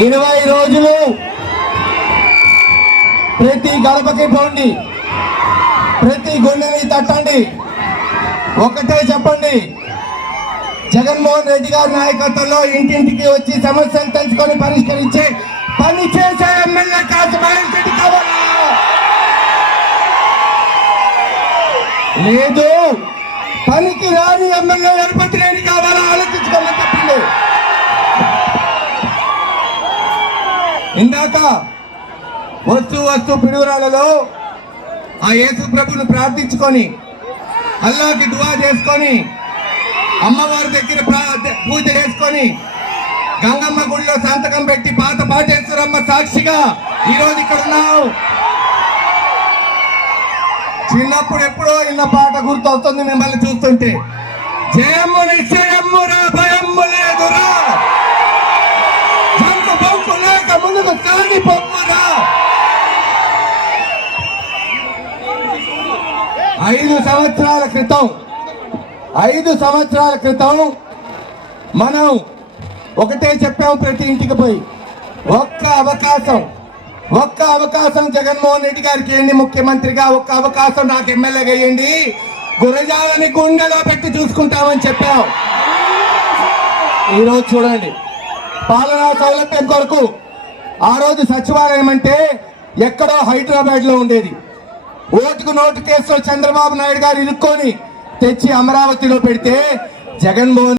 20 రోజులు ప్రతి గడపకి పోండి, ప్రతి గుండెని తట్టండి, ఒకటే చెప్పండి, జగన్మోహన్ రెడ్డి గారి నాయకత్వంలో ఇంటింటికి వచ్చి సమస్యలు తెలుసుకొని పరిష్కరించే పని చేసే ఎమ్మెల్యే కాశీమహేష్ రెడ్డి కావాలా? లేదు, పనికి రాని ఎమ్మెల్యే ఎరుపతిరేని కావాలా? ఆలోచించుకోమని చెప్పింది. ఇందాక వస్తూ పిడుగురాలలో ఆ యేసు ప్రభును ప్రార్థించుకొని అల్లాకి దువా చేసుకొని అమ్మవారి దగ్గర పూజ చేసుకొని గంగమ్మ గుడిలో సంతకం పెట్టి పాత పాటేశ్వరమ్మ సాక్షిగా ఈరోజు ఇక్కడ ఉన్నావు. చిన్నప్పుడు ఎప్పుడో ఇన్న పాట గుర్తొస్తుంది మిమ్మల్ని చూస్తుంటే. జయమ్ము నిశ్చయమ్మురా భయమ్ము లేదురా, జంకు బొంకు లేక ముందుకు సాగి పొమ్మురా. 5 సంవత్సరాల క్రితం మనం ఒకటే చెప్పాము ప్రతి ఇంటికి పోయి, ఒక్క అవకాశం జగన్మోహన్ రెడ్డి గారికి ఏంటి ముఖ్యమంత్రిగా, ఒక్క అవకాశం నాకు ఎమ్మెల్యేగా వేయండి, గురజాలని గుండెలో పెట్టి చూసుకుంటామని చెప్పాం. ఈరోజు చూడండి, పాలనా సౌలభ్యం కొరకు ఆ రోజు సచివాలయం అంటే ఎక్కడో హైదరాబాద్ లో ఉండేది. ఓటుకు నోటు కేసులో చంద్రబాబు నాయుడు గారు ఇరుక్కొని తెచ్చి అమరావతిలో పెడితే జగన్మోహన్